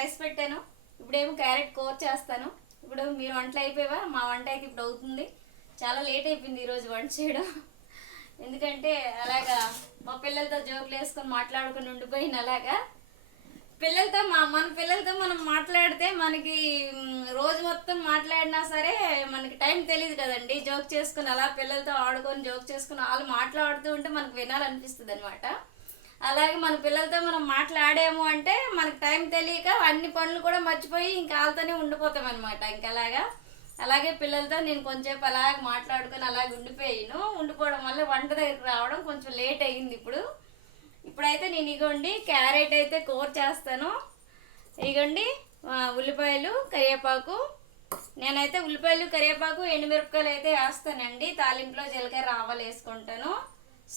Rice పెట్టాను. ఇప్పుడేమో carrot కూర చేస్తాను. ఇప్పుడు మీరు వంటలు అయిపోయావా? మా వంట అయితే ఇప్పుడు అవుతుంది. చాలా లేట్ అయిపోయింది ఈరోజు వంట చేయడం. ఎందుకంటే అలాగా మా పిల్లలతో జోకులు వేసుకొని మాట్లాడుకుని ఉండిపోయిన అలాగా పిల్లలతో మన పిల్లలతో మనం మాట్లాడితే మనకి రోజు మొత్తం మాట్లాడినా సరే మనకి టైం తెలియదు కదండి. జోక్ చేసుకుని అలా పిల్లలతో ఆడుకొని జోక్ చేసుకుని వాళ్ళు మాట్లాడుతూ ఉంటే మనకు వినాలనిపిస్తుంది అనమాట. అలాగే మన పిల్లలతో మనం మాట్లాడాము అంటే మనకు టైం తెలియక అన్ని పనులు కూడా మర్చిపోయి ఇంకా వాళ్ళతోనే ఉండిపోతాం అనమాట. ఇంకా అలాగే పిల్లలతో నేను కొంచెంసేపు అలాగ మాట్లాడుకొని అలాగే ఉండిపోవడం వల్ల వంట దగ్గరికి రావడం కొంచెం లేట్ అయ్యింది. ఇప్పుడైతే నేను ఇగోండి క్యారెట్ అయితే కూర చేస్తాను. ఇగోండి ఉల్లిపాయలు, కరివేపాకు. నేనైతే ఉల్లిపాయలు, కరివేపాకు, ఎండుమిరపకాయలు అయితే వేస్తానండి. తాలింపులో జీలకర్ర, ఆవాలు వేసుకుంటాను,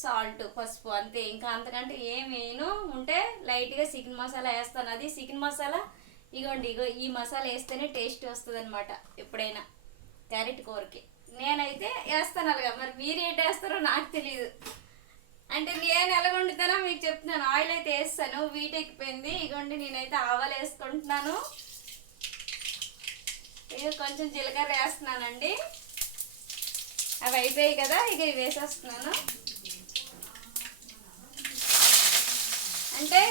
సాల్ట్, పసుపు, అంతే. ఇంకా అంతకంటే ఏం వేయను. ఉంటే లైట్గా చికెన్ మసాలా వేస్తాను. అది చికెన్ మసాలా ఇగో ఈ మసాలా వేస్తేనే టేస్ట్ వస్తుంది అనమాట ఎప్పుడైనా క్యారెట్ కూరకి. నేనైతే వేస్తాను అలాగా. మరి మీరు ఏంటి వేస్తారో నాకు తెలియదు. అంటే నేను ఎలా వండుతానో మీకు చెప్తున్నాను. ఆయిల్ అయితే వేస్తాను, వీటెక్కిపోయింది. ఇగోండి నేనైతే ఆవాలు వేసుకుంటున్నాను. ఇక కొంచెం జీలకర్ర వేస్తున్నానండి. అవి అయిపోయాయి కదా, ఇక ఇవి వేసేస్తున్నాను. అంటే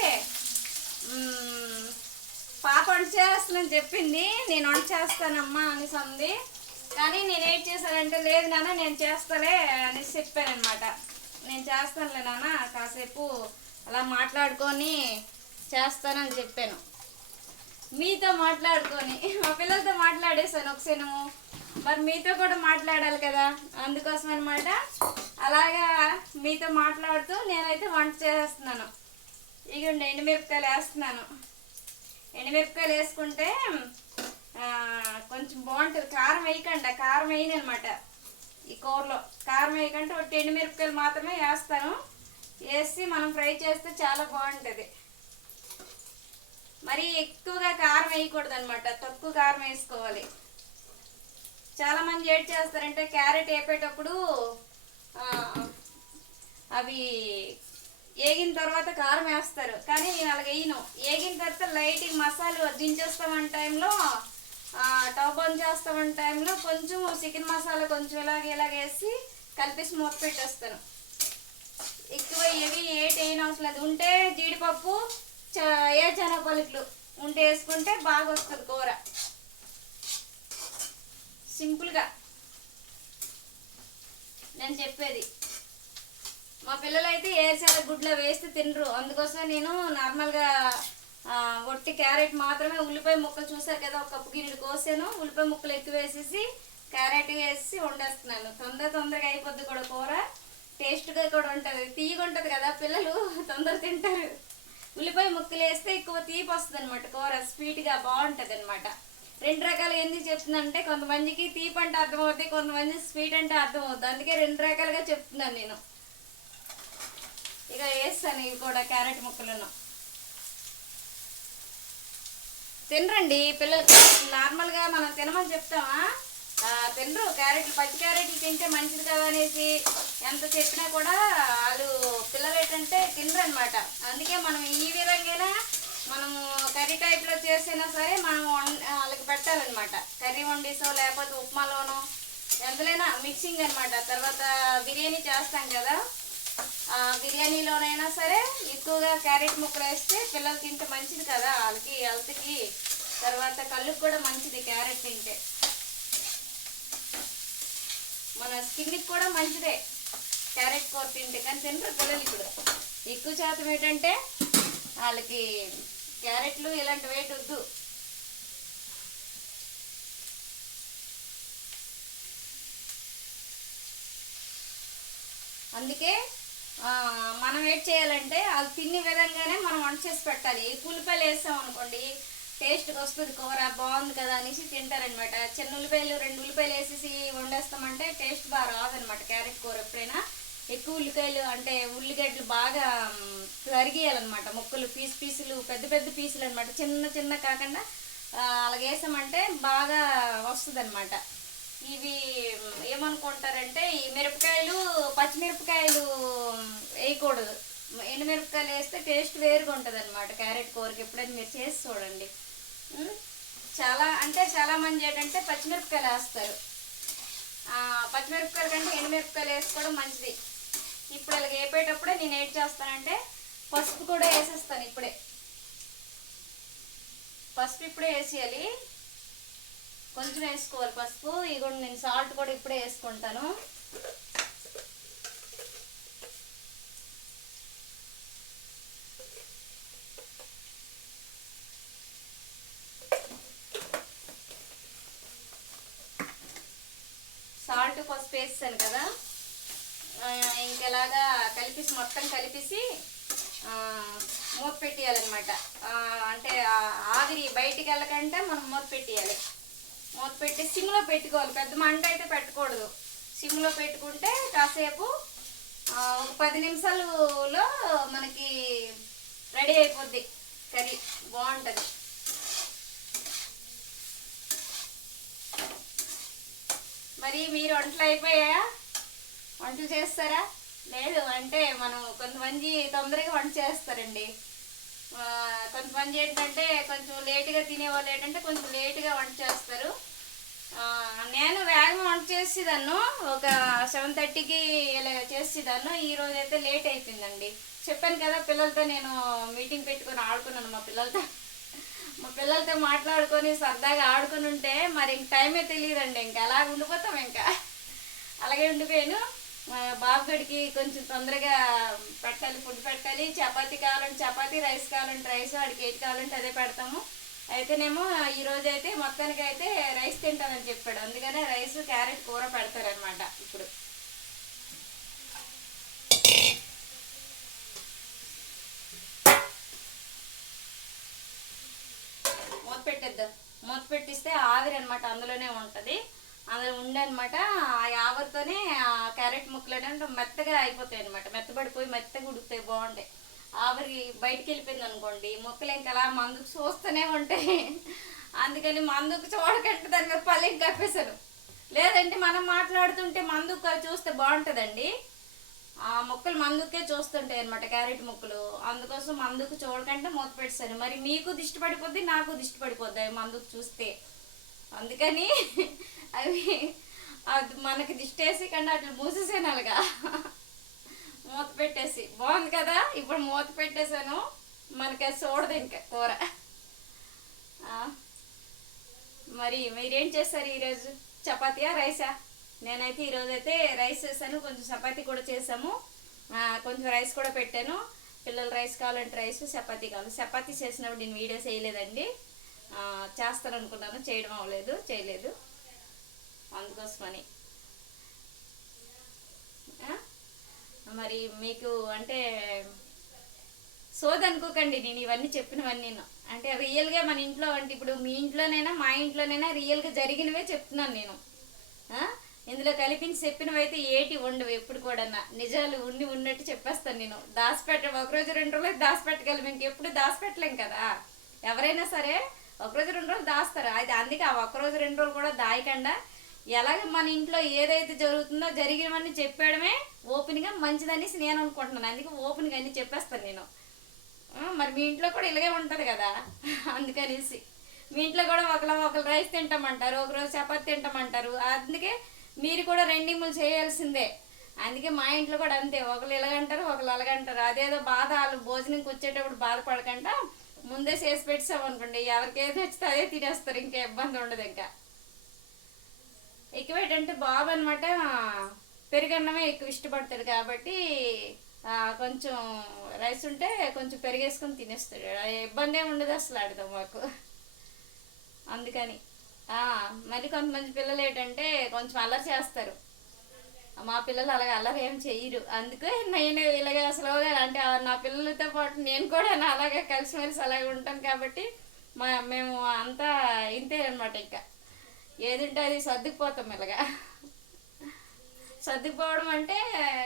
పాప వంట చేస్తానని చెప్పింది, నేను వంట చేస్తానమ్మా అనేసి అంది. కానీ నేను ఏం చేశానంటే, లేదు నాన్న నేను చేస్తాలే అనేసి చెప్పానమాట. నేను చేస్తానులే నాన్న, కాసేపు అలా మాట్లాడుకొని చేస్తానని చెప్పాను. మీతో మాట్లాడుకొని మా పిల్లలతో మాట్లాడేసాను ఒకసారి. మరి మీతో కూడా మాట్లాడాలి కదా, అందుకోసం అనమాట. అలాగా మీతో మాట్లాడుతూ నేనైతే వంట చేస్తున్నాను. ఇగండి ఎండుమిరపకాయలు వేస్తున్నాను. ఎండుమిరపకాయలు వేసుకుంటే కొంచెం బాగుంటుంది. కారం వేయకండి, కారం వేయను అనమాట. ఈ కూరలో కారం వేయకంటే ఒకటి ఎండుమిరపకాయలు మాత్రమే వేస్తాను. వేసి మనం ఫ్రై చేస్తే చాలా బాగుంటుంది. మరి ఎక్కువగా కారం వేయకూడదు అనమాట, తక్కువ కారం వేసుకోవాలి. చాలామంది ఏడ్ చేస్తారంటే క్యారెట్ వేపేటప్పుడు అవి ఏగిన తర్వాత కారం వేస్తారు. కానీ నేను అలాగ వేయను. ఏగిన తర్వాత లైట్ మసాలా దించేస్తామన్న టైంలో, టవ్ ఆన్ చేస్తామన్న టైంలో కొంచెం చికెన్ మసాలా కొంచెం ఇలాగ వేసి కలిపేసి మూత పెట్టేస్తాను. ఎక్కువ ఏటి వేయని అవసరం లేదు. ఉంటే జీడిపప్పు, శనగ పలుకులు ఉంటే వేసుకుంటే బాగా వస్తుంది కూర. సింపుల్గా నేను చెప్పేది. మా పిల్లలు అయితే ఏరుశనగ గుడ్లో వేస్తే తినరు. అందుకోసం నేను నార్మల్గా ఒట్టి క్యారెట్ మాత్రమే, ఉల్లిపాయ ముక్కలు చూసారు కదా, ఒక కప్పు గిన్నెడు కోసాను. ఉల్లిపాయ ముక్కలు ఎక్కువ వేసేసి క్యారెట్ వేసి వండేస్తున్నాను. తొందరగా అయిపోద్ది కూడా కూర. టేస్ట్గా కూడా ఉంటుంది, తీయగా ఉంటుంది కదా, పిల్లలు తొందర తింటారు. ఉల్లిపాయ ముక్కలు వేస్తే ఎక్కువ తీపి వస్తుంది అనమాట కూర, స్వీట్గా బాగుంటుంది అనమాట. రెండు రకాలు ఎందుకు చెప్తుందంటే, కొంతమందికి తీపి అంటే అర్థమవుతుంది, కొంతమంది స్వీట్ అంటే అర్థమవుతుంది. అందుకే రెండు రకాలుగా చెప్తున్నాను నేను. ఇక వేస్తాను ఇవి కూడా క్యారెట్ ముక్కలను. తినరండి పిల్లలకి. నార్మల్గా మనం తినమని చెప్తామా, తినరు. పచ్చి క్యారెట్లు తింటే మంచిది కదా అనేసి ఎంత చెప్పినా కూడా వాళ్ళు పిల్లలు ఏంటంటే తినరు అనమాట. అందుకే మనం ఈ విధంగా మనము కర్రీ టైప్లో చేసినా సరే మనం వాళ్ళకి పెట్టాలన్నమాట. కర్రీ వండిసో లేకపోతే ఉప్మాలోనో ఎందులోనైనా మిక్సింగ్ అనమాట. తర్వాత బిర్యానీ చేస్తాం కదా, బిర్యానీలోనైనా సరే ఎక్కువగా క్యారెట్ ముక్కలు వేస్తే పిల్లలు తింటే మంచిది కదా, వాళ్ళకి హెల్త్కి, తర్వాత కళ్ళుకి కూడా మంచిది క్యారెట్ తింటే. మన స్కిన్కి కూడా మంచిదే క్యారెట్ కూర తింటే. కానీ తినరు పిల్లలు. ఇప్పుడు ఎక్కువ శాతం ఏంటంటే వాళ్ళకి క్యారెట్లు ఇలాంటి వెయిట్ వద్దు. అందుకే మనం ఏం చేయాలంటే వాళ్ళు తినే విధంగానే మనం వంట చేసి పెట్టాలి. ఉల్లిపాయలు వేస్తాం అనుకోండి, టేస్ట్గా వస్తుంది కూర, బాగుంది కదా అనేసి తింటారనమాట. చిన్న ఉల్లిపాయలు 2 ఉల్లిపాయలు వేసేసి వండేస్తామంటే టేస్ట్ బాగా రాదనమాట క్యారెట్ కూర. ఎప్పుడైనా ఎక్కువ ఉల్లిపాయలు అంటే ఉల్లిగడ్డలు బాగా తరిగేయాలన్నమాట. ముక్కలు పీసులు పెద్ద పీసులు అనమాట, చిన్న కాకుండా అలాగే వేసామంటే బాగా వస్తుంది అనమాట. ఇవి ఏమనుకుంటారంటే, ఈ మిరపకాయలు, పచ్చిమిరపకాయలు వేయకూడదు. ఎండుమిరపకాయలు వేస్తే టేస్ట్ వేరుగా ఉంటుంది అనమాట క్యారెట్ కూరకి. ఎప్పుడైనా మీరు చేసి చూడండి. ఉమ్, చాలా అంటే చాలామంది ఏంటంటే పచ్చిమిరపకాయలు వేస్తారు. పచ్చిమిరపకాయల కంటే ఎండుమిరపకాయలు వేసుకోవడం మంచిది. ఇప్పుడు అలాగ వేపేటప్పుడే నేను ఏం చేస్తానంటే పసుపు కూడా వేసేస్తాను. పసుపు ఇప్పుడే వేసేయాలి, కొంచెం వేసుకోవాలి పసుపు. ఇగో నేను సాల్ట్ కూడా ఇప్పుడే వేసుకుంటాను. సాల్ట్ పసుపు వేస్తాను కదా, ఇంకెలాగా మొత్తం కలిపేసి మూత పెట్టేయాలన్నమాట. అంటే ఆవిరి బయటికి వెళ్ళకంటే మనం మూత పెట్టేయాలి. మూత పెట్టి సిమ్లో పెట్టుకోవాలి, పెద్ద మంట అయితే పెట్టకూడదు. సిమ్లో పెట్టుకుంటే కాసేపు ఒక 10 నిమిషాలలో మనకి రెడీ అయిపోద్ది కర్రీ, బాగుంటుంది. మరి మీరు వంటలు అయిపోయాయా? వంటలు చేస్తారా? లేదు అంటే మనం కొంతమంది తొందరగా వంట చేస్తారండి. కొంతమంది ఏంటంటే కొంచెం లేటుగా తినేవాళ్ళు ఏంటంటే కొంచెం లేటుగా వంట చేస్తారు. నేను వేగంగా వంట చేసేదాన్ని, ఒక 7:30కి ఇలా చేసేదాన్ని. ఈరోజు అయితే లేట్ అయిపోయిందండి. చెప్పాను కదా, పిల్లలతో నేను మీటింగ్ పెట్టుకొని ఆడుకున్నాను. మా పిల్లలతో మాట్లాడుకొని సరదాగా ఆడుకుని ఉంటే మరి ఇంక టైమే తెలియదండి. ఇంకా అలా ఉండిపోతాం, ఇంకా అలాగే ఉండిపోయాను. బాబు గడికి కొంచెం తొందరగా పెట్టాలి, ఫుడ్ పెట్టాలి. చపాతీ కావాలంటే చపాతీ, రైస్ కావాలంటే రైస్, వాడికి ఏది కావాలంటే అదే పెడతాము. అయితేనేమో ఈరోజు అయితే మొత్తానికి అయితే రైస్ తింటానని చెప్పాడు, అందుకనే రైస్ క్యారెట్ కూర పెడతారనమాట. ఇప్పుడు మూత పెట్టిస్తే ఆవిరి అనమాట అందులోనే ఉంటుంది. అందులో ఉండనమాట. ఆ ఆవిరితోనే ఆ క్యారెట్ ముక్కలు అంటే మెత్తగా అయిపోతాయి అనమాట. మెత్తబడిపోయి మెత్తగా ఉడుకుతాయి, బాగుంటాయి. ఆవిరి బయటికి వెళ్ళిపోయింది అనుకోండి, ముక్కలు ఇంకా అలా మందుకు చూస్తూనే ఉంటాయి. అందుకని మందుకు చూడకంటే దాని మీద పల్లికి కప్పేశాను. లేదంటే మనం మాట్లాడుతుంటే మందుకు చూస్తే బాగుంటుందండి. ఆ ముక్కలు మందుకే చూస్తుంటాయి అనమాట, క్యారెట్ ముక్కలు. అందుకోసం మందుకు చూడకంటే మూత పెట్టాను. మరి మీకు దిష్టి పడిపోద్ది, నాకు దిష్టి పడిపోద్ది అవి మందుకు చూస్తే. అందుకని అవి అది మనకి దిష్టి వేసి కంటే అట్లా మూసేసాను అలాగా, మూత పెట్టేసి. బాగుంది కదా, ఇప్పుడు మూత పెట్టేశాను. మనకి అది చూడదు ఇంకా కూర. మరి మీరేం చేస్తారు ఈరోజు? చపాతీయా, రైసా? నేనైతే ఈరోజు అయితే రైస్ చేశాను, కొంచెం చపాతీ కూడా చేసాము. కొంచెం రైస్ కూడా పెట్టాను. పిల్లలు రైస్ కావాలంటే రైస్, చపాతీ కావాలి. చపాతీ చేసినప్పుడు నేను వీడియో చేయలేదండి, చేస్తాను అనుకున్నాను, చేయలేదు. అందుకోసమని. మరి మీకు అంటే సోదనుకోకండి నేను ఇవన్నీ చెప్పినవన్నీ. అంటే రియల్గా మన ఇంట్లో, అంటే ఇప్పుడు మీ ఇంట్లోనైనా మా ఇంట్లోనైనా రియల్గా జరిగినవే చెప్తున్నాను నేను. ఇందులో కల్పించి చెప్పినవైతే ఏటి ఉండవు ఎప్పుడు కూడా. నిజాలు ఉన్నట్టు చెప్పేస్తాను నేను. ఒకరోజు 2 రోజులు దాచిపెట్టగలం, ఇంకెప్పుడు దాచిపెట్టలేం కదా. ఎవరైనా సరే ఒకరోజు 2 రోజులు దాస్తారు. అయితే అందుకే ఆ ఒకరోజు 2 రోజులు కూడా దాయకుండా ఎలాగ మన ఇంట్లో ఏదైతే జరుగుతుందో జరిగినవన్నీ చెప్పడమే ఓపెన్గా మంచిదనేసి నేను అనుకుంటున్నాను. అందుకే ఓపెన్గా అన్నీ చెప్పేస్తాను నేను. మరి మీ ఇంట్లో కూడా ఇలాగే ఉంటుంది కదా, అందుకనేసి. మీ ఇంట్లో కూడా ఒకరు రైస్ తింటామంటారు, ఒకరోజు చపాతి తింటామంటారు. అందుకే మీరు కూడా రెండింగులు చేయాల్సిందే. అందుకే మా ఇంట్లో కూడా అంతే, ఒకరు ఇలాగంటారు, ఒకరు అలాగంటారు. అదేదో బాధ, వాళ్ళు భోజనంకి వచ్చేటప్పుడు బాధపడకుండా ముందే చేసి పెట్టామనుకోండి, ఎవరికి ఏది వచ్చితే అదే తినేస్తారు, ఇంకా ఇబ్బంది ఉండదు. ఇంకా ఎక్కువ ఏంటంటే బాబు అనమాట పెరుగన్నమే ఎక్కువ ఇష్టపడతాడు కాబట్టి కొంచెం రైస్ ఉంటే కొంచెం పెరిగేసుకొని తినేస్తాడు. ఇబ్బంది ఏమి ఉండదు అసలు ఆడదాం మాకు. అందుకని మరి కొంతమంది పిల్లలు ఏంటంటే కొంచెం అల్లరి చేస్తారు. మా పిల్లలు అలాగే అల్లరి ఏం చెయ్యరు. అందుకే నేను ఇలాగ స్లోగా, అంటే నా పిల్లలతో పాటు నేను కూడా అలాగే కలిసిమెలిసి అలాగే ఉంటాను కాబట్టి మేము అంతా ఇంతే అనమాట. ఇంకా ఏదుంటే అది సర్దుకుపోతాం. ఇలాగా సర్దుకుపోవడం అంటే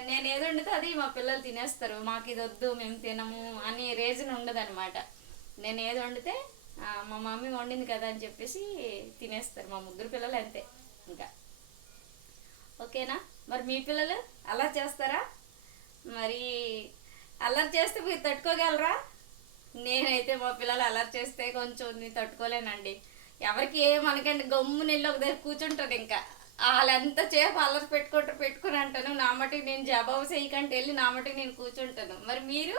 నేను ఏది వండితే అది మా పిల్లలు తినేస్తారు. మాకు ఇది వద్దు, మేము తినము అని రీజన్ ఉండదు అనమాట. నేను ఏది వండితే మా మమ్మీ వండింది కదా అని చెప్పేసి తినేస్తారు. మా 3 పిల్లలు అంతే. ఇంకా ఓకేనా? మరి మీ పిల్లలు అల్లరి చేస్తారా? మరి అల్లరి చేస్తే మీరు తట్టుకోగలరా? నేనైతే మా పిల్లలు అలర్ట్ చేస్తే కొంచెం నేను తట్టుకోలేనండి. ఎవరికి ఏమనకండి, గమ్ము నెల్లి ఒక దగ్గర కూర్చుంటుంది. ఇంకా వాళ్ళు ఎంతసేపు అల్లరి పెట్టుకుని అంటాను. నా మటుకు నేను జవాబు చేయకంటే వెళ్ళి నా మటుకు నేను కూర్చుంటాను. మరి మీరు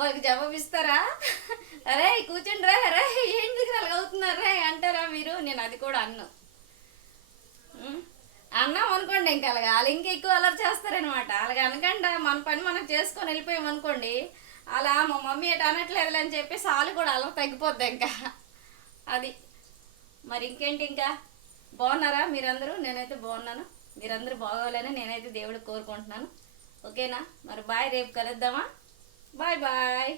వాళ్ళకి జవాబు ఇస్తారా? అరే కూర్చుండ్రా, అరే ఏంటికి అలాగ అవుతున్నారా అంటారా మీరు? నేను అది కూడా అన్నాం అనుకోండి, ఇంకా అలాగా వాళ్ళు ఇంకా ఎక్కువ అలర్ట్ చేస్తారనమాట. అలాగే అనకుండా మన పని మనం చేసుకొని వెళ్ళిపోయాం అనుకోండి, అలా మా మమ్మీ ఎటు అనట్లేదులే అని చెప్పి సాలు కూడా అలా తగ్గిపోద్ది ఇంకా. అది మరి ఇంకేంటి, ఇంకా బాగున్నారా మీరందరూ? నేనైతే బాగున్నాను. మీరందరూ బాగోవాలని నేనైతే దేవుడికి కోరుకుంటున్నాను. ఓకేనా? మరి బాయ్, రేపు కలుద్దామా? Bye bye.